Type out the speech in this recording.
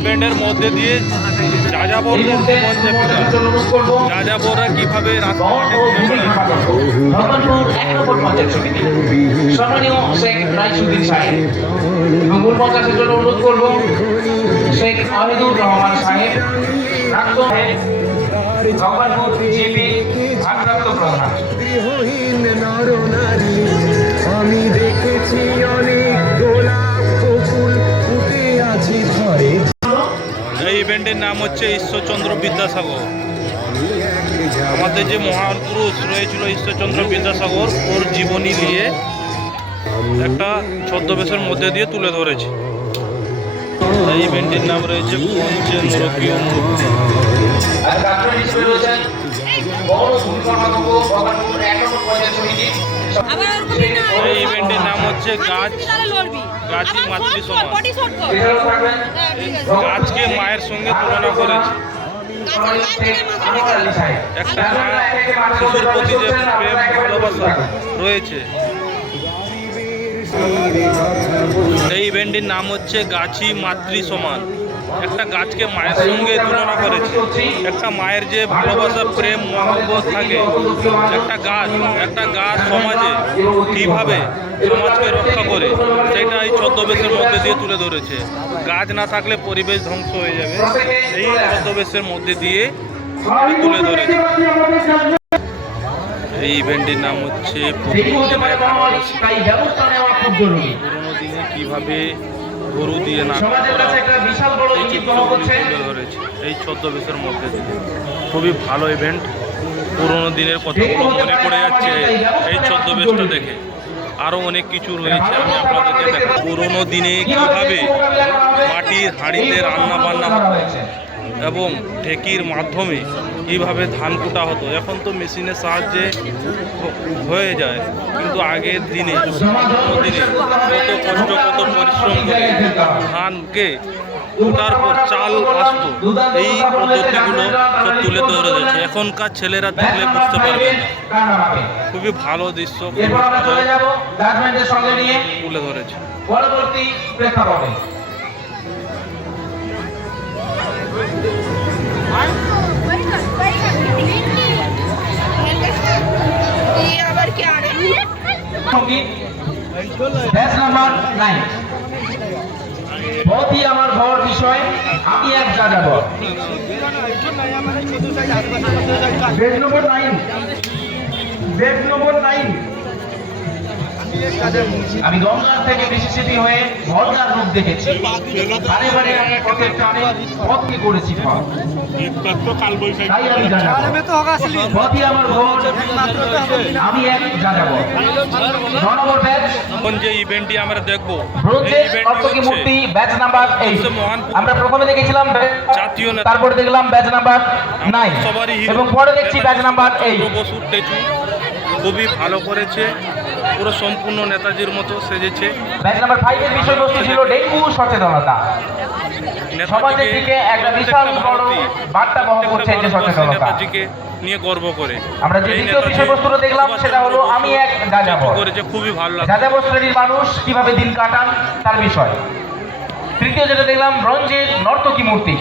ইভেন্টের মধ্যে দিয়ে যাযাবররা কীভাবে রাস্তাঘাটে ঘুরে জন্য অনুরোধ করব শেখ আহিদুর রহমান সাহেব প্রাক্তন ভগবানপুর জিপি ভারপ্রাপ্ত প্রধান। আমি দেখেছি অনেক ইভেন্টের নাম হচ্ছে ঈশ্বরচন্দ্র বিদ্যাসাগর। আমাদের যে মহান পুরুষ রয়েছিল ঈশ্বরচন্দ্র বিদ্যাসাগর, ওর জীবনী নিয়ে একটা ছদ্মবেশের মধ্যে দিয়ে তুলে ধরেছে। এই ইভেন্টের নাম রয়েছে মূর্তি। আর রয়েছেন এই ইভেন্টের নাম হচ্ছে গাছ গাছই মাতৃ আছে। গাছকে মায়ের সঙ্গে তুলনা করেছে একটা মা শিশুর প্রতি যে প্রেম ভালোবাসা রয়েছে। এই ইভেন্টটির নাম হচ্ছে গাছি মাতৃ সমান। একটা গাছকে মায়ের সঙ্গে তুলনা করেছে। একটা মায়ের যে ভালোবাসা প্রেম মহব্বত থাকে একটা গাছ একটা গাছ সমাজে কীভাবে সমাজকে রক্ষা করে সেটা এই ছদ্মবেশের মধ্যে দিয়ে তুলে ধরেছে। গাছ না থাকলে পরিবেশ ধ্বংস হয়ে যাবে। এই ছদ্মবেশের মধ্যে দিয়ে তুলে ধরেছে। এই ইভেন্টের নাম হচ্ছে মহামারী পুরোনো দিনে কীভাবে গরু দিয়ে না এই চোদ্দ চিত্রগুলি তুলে ধরেছে এই ছদ্মবেশের মধ্যে দিয়ে। খুবই ভালো ইভেন্ট পুরোনো দিনের কথাগুলো মনে পড়ে যাচ্ছে। এই ছদ্মবেশটা দেখে। আরও অনেক কিছু রয়েছে আমি আপনাদেরকে দেখাবো। পুরোনো দিনে কীভাবে মাটির হাঁড়িতে রান্না বান্না এবং ঢেকির মাধ্যমে কীভাবে ধান কুটা হতো। এখন তো মেশিনের সাহায্যে হয়ে যায় কিন্তু আগের দিনে দিনে কত কষ্ট কত পরিশ্রম করে ধানকে কুটার পর চাল আসতো। এই পদ্ধতিগুলো সব তুলে ধরে দিয়েছে এখনকার ছেলেরা দেখলে বুঝতে পারবে না। খুবই ভালো দৃশ্য তুলে ধরেছে। পরবর্তী প্রেক্ষাপটে। ব্যাচ নাম্বার নাইন বতি আমার ভর বিষয়, আমি এক যাযাবর। Batch number nine batch number nine আমি গঙ্গার থেকে মিসিসিপি হয়ে ভলগার রূপ দেখেছি। বারে বারে আমি পথের টানে করেছি তাই আমি পথই আমার ভর আমি এক এখন যে ইভেন্টটি আমরা দেখব মূর্তি ব্যাচ নাম্বার এইট আমরা প্রথমে দেখেছিলাম জাতীয় তারপরে দেখলাম ব্যাচ নাম্বার নাইন হিরো। এবং পরে দেখছি ব্যাচ নাম্বার এইট খুবই ভালো করেছে। পুরো সম্পূর্ণ নেতাজির মতো সেজেছে। ব্যাচ নাম্বার ফাইভ এর বিষয়বস্তু ছিল ডেঙ্গু সচেতনতা। সমাজের দিকে একটা বিশাল বড় বার্তা বহন করছে যে সচেতনতা। নিয়ে গর্ব করে। আমরা যে দ্বিতীয় বিষয়বস্তুটা দেখলাম সেটা হলো আমি এক যাযাবর। করেছে খুবই ভালো লাগে যাযাবর শ্রেণির মানুষ কীভাবে দিন কাটান তার বিষয়। তৃতীয় যেটা দেখলাম ব্রঞ্জের নর্তকী মূর্তি।